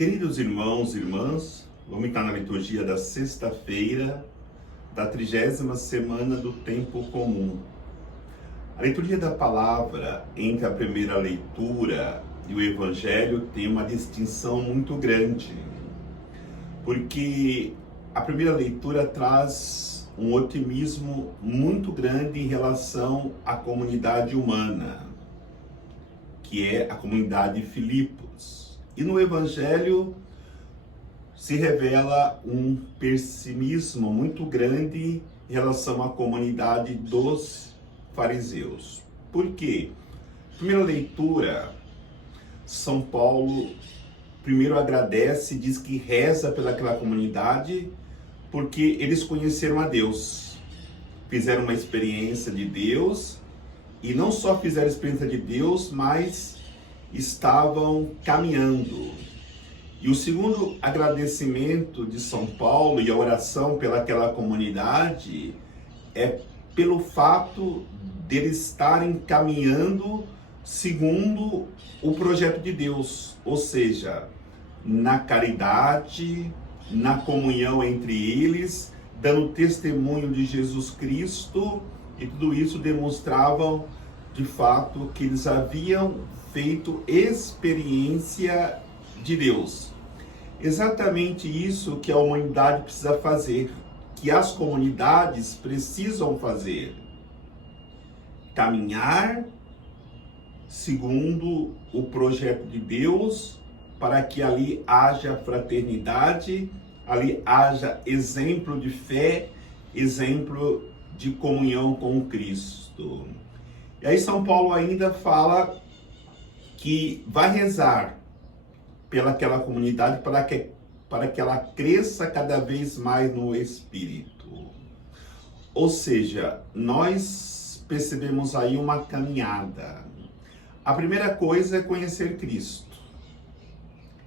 Queridos irmãos e irmãs, vamos estar na liturgia da sexta-feira da 30ª semana do Tempo Comum. A liturgia da palavra entre a primeira leitura e o Evangelho tem uma distinção muito grande, porque a primeira leitura traz um otimismo muito grande em relação à comunidade humana, que é a comunidade de Filipos. E no Evangelho se revela um pessimismo muito grande em relação à comunidade dos fariseus. Por quê? Primeira leitura, São Paulo primeiro agradece, diz que reza pelaquela comunidade, porque eles conheceram a Deus, fizeram uma experiência de Deus, e não só fizeram a experiência de Deus, mas estavam caminhando. E o segundo agradecimento de São Paulo e a oração pelaquela comunidade é pelo fato deles estarem caminhando segundo o projeto de Deus, ou seja, na caridade, na comunhão entre eles, dando testemunho de Jesus Cristo, e tudo isso demonstravam de fato que eles haviam feito experiência de Deus. Exatamente isso que a humanidade precisa fazer, que as comunidades precisam fazer. Caminhar segundo o projeto de Deus, para que ali haja fraternidade, ali haja exemplo de fé, exemplo de comunhão com Cristo. E aí São Paulo ainda fala que vai rezar pelaquela comunidade para que ela cresça cada vez mais no Espírito. Ou seja, nós percebemos aí uma caminhada. A primeira coisa é conhecer Cristo.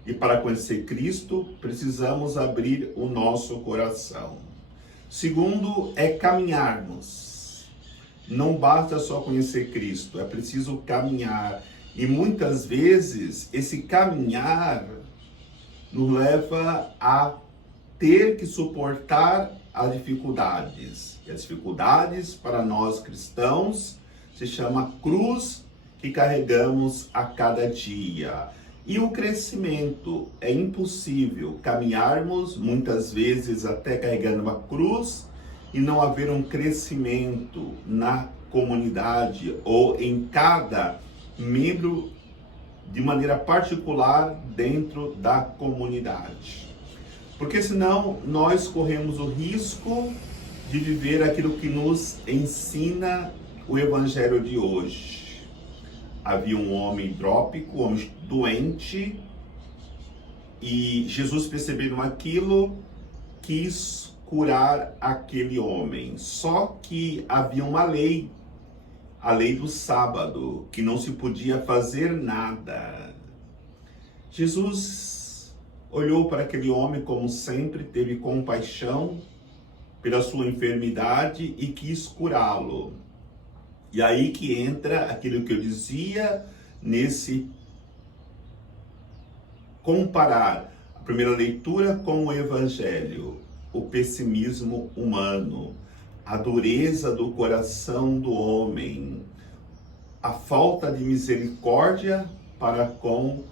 E para conhecer Cristo, precisamos abrir o nosso coração. Segundo, é caminharmos. Não basta só conhecer Cristo, é preciso caminhar. E muitas vezes, esse caminhar nos leva a ter que suportar as dificuldades. E as dificuldades, para nós cristãos, se chama cruz que carregamos a cada dia. E o crescimento, é impossível caminharmos, muitas vezes até carregando uma cruz, e não haver um crescimento na comunidade ou em cada membro de maneira particular dentro da comunidade. Porque senão nós corremos o risco de viver aquilo que nos ensina o Evangelho de hoje. Havia um homem hidrópico, um homem doente, e Jesus, percebendo aquilo, quis curar aquele homem. Só que havia uma lei, a lei do sábado, que não se podia fazer nada. Jesus olhou para aquele homem, como sempre, teve compaixão pela sua enfermidade e quis curá-lo. E aí que entra aquilo que eu dizia, nesse comparar a primeira leitura com o Evangelho, o pessimismo humano, a dureza do coração do homem, a falta de misericórdia para com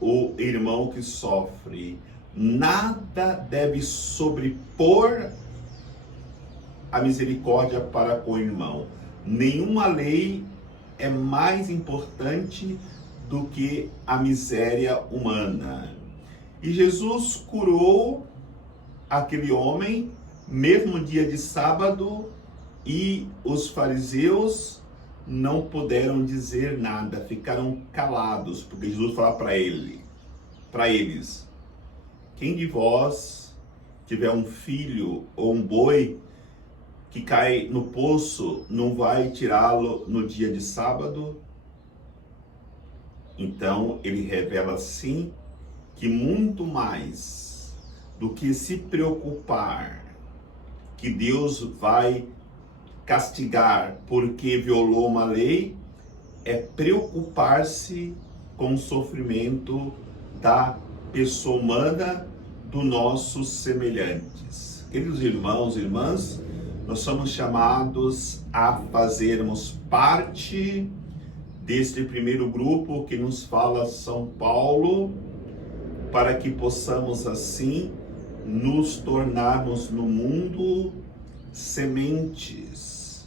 o irmão que sofre. Nada deve sobrepor a misericórdia para com o irmão. Nenhuma lei é mais importante do que a miséria humana. E Jesus curou aquele homem, mesmo dia de sábado, e os fariseus não puderam dizer nada, ficaram calados, porque Jesus falou para eles: quem de vós tiver um filho ou um boi que cai no poço, não vai tirá-lo no dia de sábado? Então ele revela assim que muito mais do que se preocupar que Deus vai castigar porque violou uma lei, é preocupar-se com o sofrimento da pessoa humana dos nossos semelhantes. Queridos irmãos e irmãs, nós somos chamados a fazermos parte deste primeiro grupo que nos fala São Paulo, para que possamos assim nos tornarmos no mundo sementes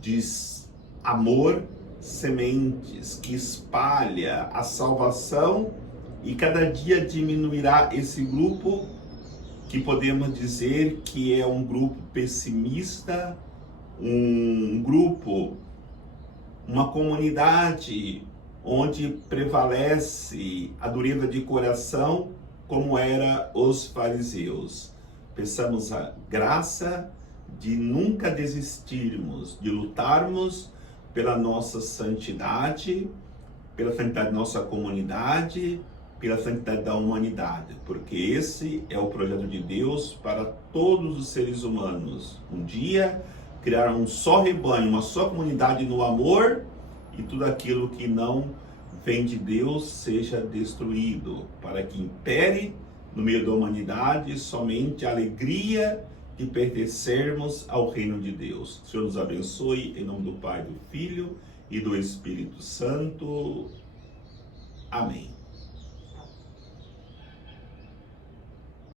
de amor, sementes que espalha a salvação, e cada dia diminuirá esse grupo que podemos dizer que é um grupo pessimista, um grupo, uma comunidade onde prevalece a dureza de coração, como era os fariseus. Peçamos a graça de nunca desistirmos, de lutarmos pela nossa santidade, pela santidade da nossa comunidade, pela santidade da humanidade, porque esse é o projeto de Deus para todos os seres humanos. Um dia, criar um só rebanho, uma só comunidade no amor, e tudo aquilo que não vem de Deus seja destruído, para que impere no meio da humanidade somente a alegria de pertencermos ao reino de Deus. O Senhor nos abençoe, em nome do Pai, do Filho e do Espírito Santo. Amém.